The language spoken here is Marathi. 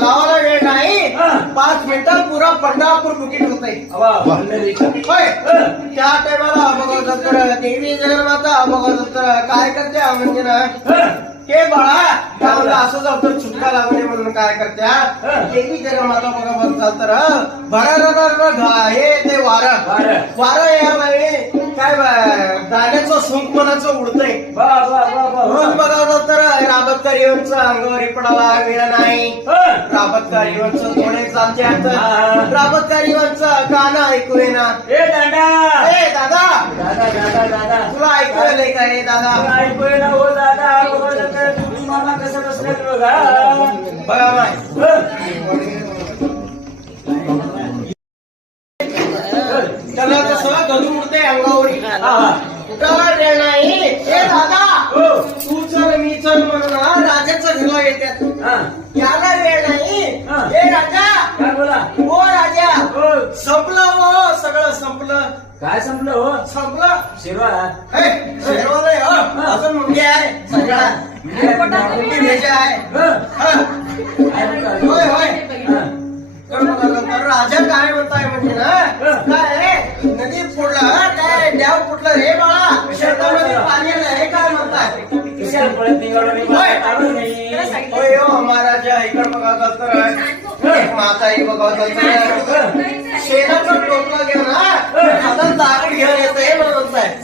लावायला वेळ नाही 5 मिनिटात पुरा पंढरपूर बुकिंग होत आहे. त्या टायमाला बघत तर देवी जगन्माता बघत तर काय करते म्हणजे ना हे बाळा त्यामध्ये असं जातं चुटका लागणे म्हणून काय करत्या देवी जगन्माता बघत चालत भरा हे ते वारं या नाही काय दाण्याचं सुंकपणाचं उडतंय म्हणून बघावं तर राबतकारीवांचं अंगावरी पडायला वेळ नाही. राबतकारीवांचं थोडे जात्यात राबतकारीवांचं गाणं ऐकू येना. ए दादा दादा तुला ऐकू येईल काय दादा? ऐकू येणार हो दादा. तुम्ही मला कसं बसले बघा माय त्याला तसं गजू उडते अंगावरी कुठं वेळ नाही. हे दादा तू चल मी चल म्हणून राजाचं घरला येतात याला वेळ नाही. हे राजा काय बोला हो राजा संपलं हो सगळं संपलं. काय संपलं हो? संपलं शिरवा शेरवालय हो अजून मुंगे आहे सगळा भेजा आहे. होय होय तर राजा काय म्हणताय म्हणजे ना काय नदी फोडला काय द्याव फुटलं रे बाळा शेतामध्ये पाणी आलं हे काय म्हणताय? होय हो महाराजा इकडं बघा तर एक माताई बघा तर शेणाचं टोपलं घेऊन हातात दारू घेऊन येतं हे म्हणताय.